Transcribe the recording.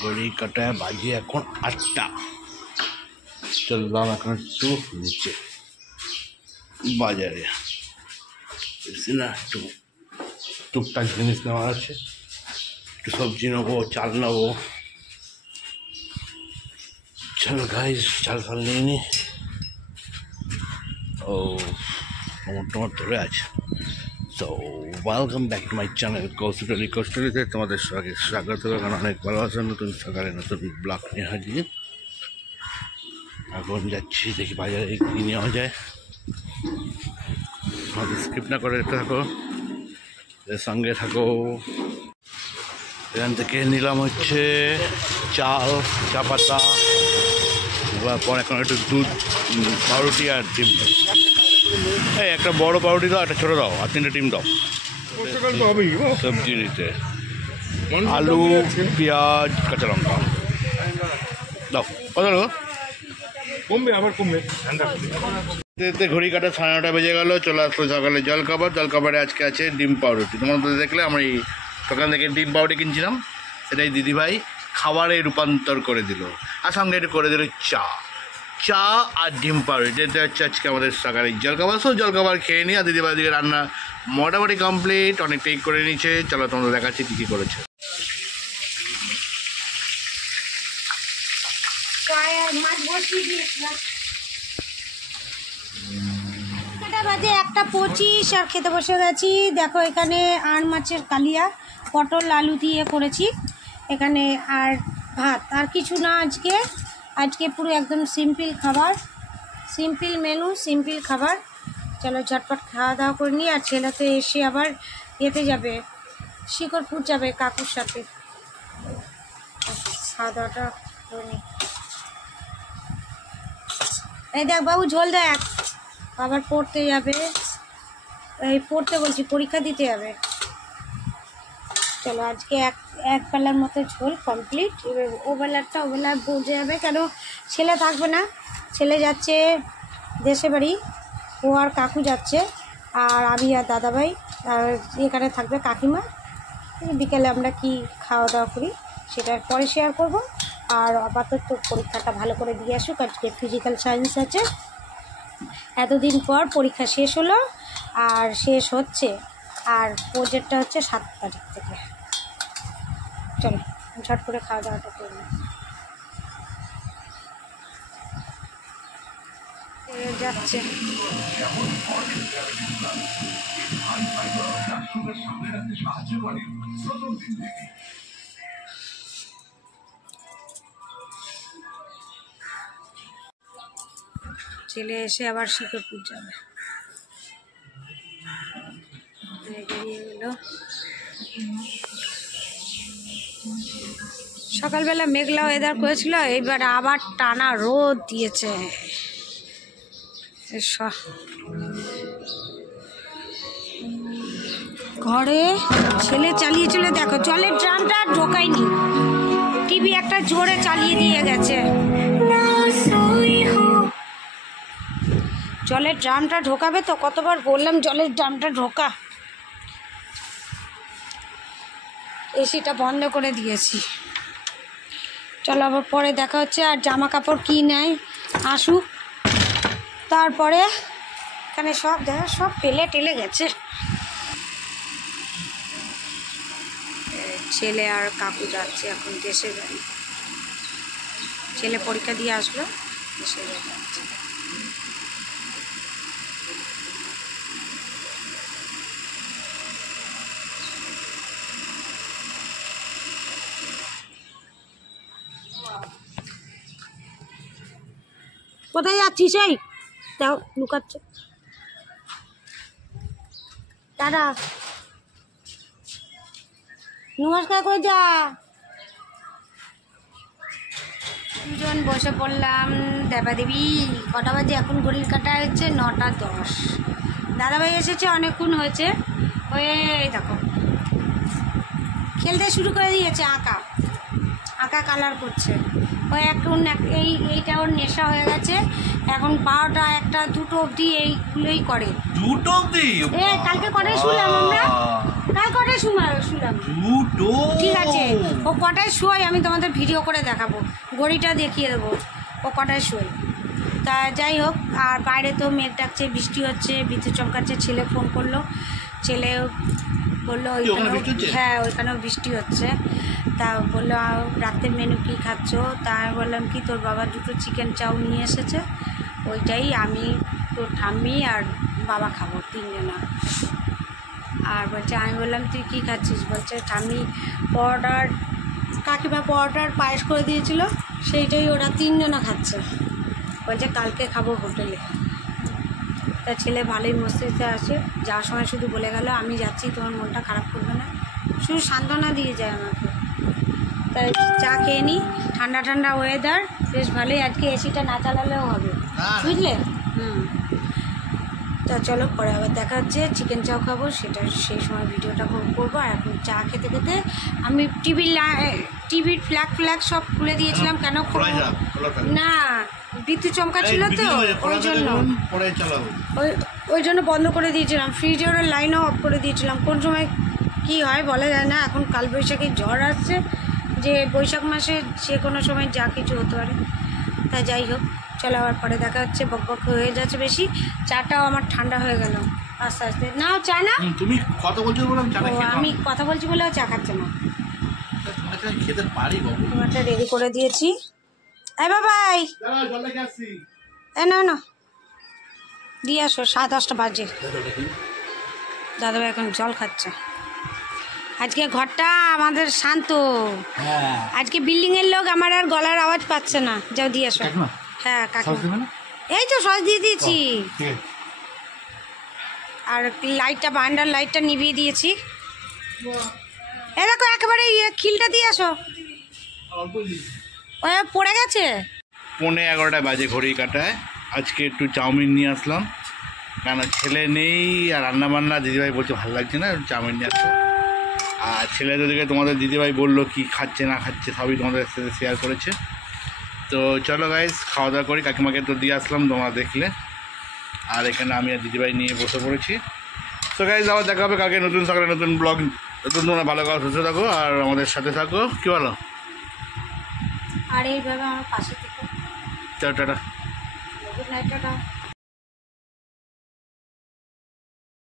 ঘড়ি কাটায় বাজে এখন 8টা। চললাম এখন একটু নিচে বাজারে, না একটু টুকটাক জিনিস নেওয়া আছে, একটু সবজি নেবো, চাল নেবো। চলো গাইস, চাল ফাল নিয়ে নি। ও টমাট ধরে আছে। তো welcome back to my channel কৌশলী তোমাদের স্বাগত। এখন অনেক ভালোবাসা, নতুন সকালে নতুন ব্লগ নিয়ে হাজির। এখন যাচ্ছি, দেখি বাজারে কী নেওয়া যায়। আমাদের স্কিপ না করে থাকো, এর সঙ্গে থাকো। এখান থেকে নিলাম হচ্ছে চাল, চা পাতা, পর এখন একটু দুধ, পাউরুটি আর ডিম। এই একটা বড় পাউরুটি দাও, একটা ছোটো দাও, আর 3টে ডিম দাও। সবজি নিতে আলু, পেঁয়াজ, কাঁচা লঙ্কা দাও। কত দাও? কমবে, আবার কমবে। ঘড়ি কাটা 9:30 বেজে গেল। চলে আসলো সকালে জলখাবারে আজকে আছে ডিম পাউরুটি। তোমাদের দেখলে আমি এই সকাল থেকে ডিম পাউরুটি কিনছিলাম, সেটাই দিদিভাই খাবারে রূপান্তর করে দিল, আর সঙ্গে একটু করে দিল চা আর ডিম পাউরুটি। এটা হচ্ছে আজকে আমাদের সকালের জলখাবার। সব জলখাবার খেয়ে নিই, আর দিদিভাই দিকে রান্না মোটামুটি কমপ্লিট, অনেকটাই করে নিয়েছে। চলো তোমাদের দেখাচ্ছি কী কী করেছে। বাজে 1:25 আর খেতে বসে গেছি। দেখো এখানে আর মাছের কালিয়া, পটল আলু দিয়ে করেছি এখানে, আর ভাত, আর কিছু না। আজকে পুরো একদম সিম্পল খাবার, সিম্পল মেনু, সিম্পল খাবার। চলো ঝটপট খাওয়া দাওয়া করে নিই। আর ছেলে তো এসে আবার এতে যাবে, শিকরপুর যাবে কাকুর সাথে। খাওয়া দাওয়াটা করে নিই। এই দেখ বাবু, ঝোল দেখ, আবার পড়তে যাবে, এই পড়তে বলছি, পরীক্ষা দিতে যাবে। চলো আজকে এক বেলার মতো ঝোল কমপ্লিট। এবার ও বেলা বুঝে যাবে, কেন ছেলে থাকবে না, ছেলে যাচ্ছে দেশে বাড়ি, ও আর কাকু যাচ্ছে, আর আমি আর দাদাভাই, আর এখানে থাকবে কাকিমা। বিকেলে আমরা কি খাওয়া দাওয়া করি সেটা পরে শেয়ার করব। আর আপাতত পরীক্ষাটা ভালো করে দিয়ে আসুক, আজকে ফিজিক্যাল সায়েন্স আছে। এতদিন পর পরীক্ষা শেষ হলো, আর শেষ হচ্ছে, আর প্রজেক্টটা হচ্ছে 7 তারিখ থেকে। চলো ঝট করে খাওয়া দাওয়াটা করে যাচ্ছে। ছেলে এসে আবার শিকরপুর যাবে। সকালবেলা মেঘলা ওয়েদার করেছিল, এইবার আবার টানা রোদ দিয়েছে। ঘরে ছেলে চালিয়েছিল, দেখো জলের ড্রামটা ঢোকায়নি, টিভি একটা জোরে চালিয়ে দিয়ে গেছে। জলের ড্রামটা ঢোকাবে তো, কতবার বললাম জলের ড্রামটা ঢোকা, এসিটা বন্ধ করে দিয়েছি। চলো আবার পরে দেখা হচ্ছে। আর জামা কাপড় কি নেয় আসুক, তারপরে এখানে সব দেখা, সব টেলে গেছে। ছেলে আর কাকু যাচ্ছে এখন দেশে যাই, ছেলে পরীক্ষা দিয়ে আসলো, দেশে যাচ্ছে। কোথায় যাচ্ছিস? এই দাও, লুকাচ্ছে। দাদা নমস্কার করে যা। দুজন বসে পড়লাম দেবাদেবী। কটা বাজে এখন? ঘড়ির কাটা হচ্ছে 9:10। দাদাভাই এসেছে, অনেকক্ষণ হয়েছে। ওই দেখো খেলতে শুরু করে দিয়েছে, আঁকা কালার করছে। ওই এখন এইটা ওর নেশা হয়ে গেছে, এখন 12টা 1টা 2টো অবধি এইগুলোই করে। 2টো অবধি? কালকে কটায় শুলাম আমরা? কাল কটায় শুলাম? 2টো? ঠিক আছে, ও কটায় শোয় আমি তোমাদের ভিডিও করে দেখাবো, ঘড়িটা দেখিয়ে দেবো ও কটায় শোয়। তা যাই হোক, আর বাইরে তো মেঘ ডাকছে, বৃষ্টি হচ্ছে, বিদ্যুৎ চমকাচ্ছে। ছেলে ফোন করলো, ছেলে বললো ওইখানেও বৃষ্টি হচ্ছে। তা বললো রাতের মেনু কী খাচ্ছ? তা আমি বললাম কি তোর বাবা 2টো চিকেন চাউ নিয়ে এসেছে, ওইটাই আমি, তোর ঠাম্মি আর বাবা খাবো 3 জনা। আর বলছে, আমি বললাম তুই কী খাচ্ছিস? বলছে ঠাম্মি পরোটার, কাকিমা পরোটার পায়েস করে দিয়েছিল, সেইটাই ওরা 3 জনা খাচ্ছে। বলছে কালকে খাবো হোটেলে। তা ছেলে ভালোই মস্তিতে আছে, যাওয়ার সময় শুধু বলে গেল আমি যাচ্ছি, তোমার মনটা খারাপ করবে না, শুধু সান্ত্বনা দিয়ে যায় আমাকে। তাই চা খেয়ে নিই, ঠান্ডা ঠান্ডা ওয়েদার, বেশ ভালোই। আজকে এসিটা না চালালেও হবে, বুঝলে? তা চলো, পরে আবার দেখা হচ্ছে, চিকেন চাও খাবো, সেটা সেই সময় ভিডিওটা করবো। আর এখন চা খেতে খেতে আমি টিভির ফ্ল্যাগ সব খুলে দিয়েছিলাম। কেন না, বিদ্যুৎ চমকা ছিল তো, ওই জন্য বন্ধ করে দিয়েছিলাম। ফ্রিজের লাইনও অফ করে দিয়েছিলাম। কোন সময় কি হয় বলা যায় না। এখন কালবৈশাখী ঝড় আসছে, যে বৈশাখ মাসে যে কোনো সময় যা কিছু হতে পারে। তাই যাই হোক, চলো আবার পরে দেখা হচ্ছে। বকবক হয়ে যাচ্ছে বেশি, চাটাও আমার ঠান্ডা হয়ে গেল আস্তে আস্তে। না চা না, তুমি কথা বলছো বললাম চা খেতে। আমি কথা বলছি বলে চা খাচ্ছে না। খেতে পারি বাবু, তোমারটা রেডি করে দিয়েছি। এই বাবাই, না দিয়ে আসো, 10:30 বাজে। দাদাভাই এখন জল খাচ্ছে। আজকে ঘরটা আমাদের শান্ত, আজকে বিল্ডিং এর লোক আমার আর গলার আওয়াজ পাচ্ছে না। যাও দিয়ে আসো। হ্যাঁ কাকিমা, এই তো সস দিয়ে দিয়েছি। আর লাইটটা, বারান্দার লাইটটা নিভিয়ে দিয়েছি। এই দেখো একেবারে খিলটা দিয়ে আসো, ওই পড়ে গেছে। 11:15 বাজে ঘড়ি কাটায়। আজকে একটু চাউমিন নিয়ে আসলাম, কেন ছেলে নেই আর রান্নাবান্না, দিদিভাই বলছে ভালো লাগছে না, চাউমিন নিয়ে আসো। আর ছেলেদেরকে তোমাদের দিদিভাই বললো কি খাচ্ছে না খাচ্ছে সবই তোমাদের সাথে শেয়ার করেছে। তো চলো গাইস, খাওয়া দাওয়া করি। কাকিমাকে তো দিয়ে আসলাম তোমরা দেখলে, আর এখানে আমি আর দিদিভাই নিয়ে বসে পড়েছি। তো গাইস, আবার দেখা হবে কালকে নতুন সকালে নতুন ব্লগ। নতুন তোমরা ভালো করে সুস্থ থাকো আর আমাদের সাথে থাকো, কি বলো? আর এইভাবে আমার পাশে থেকে টাটা। Good night, tata.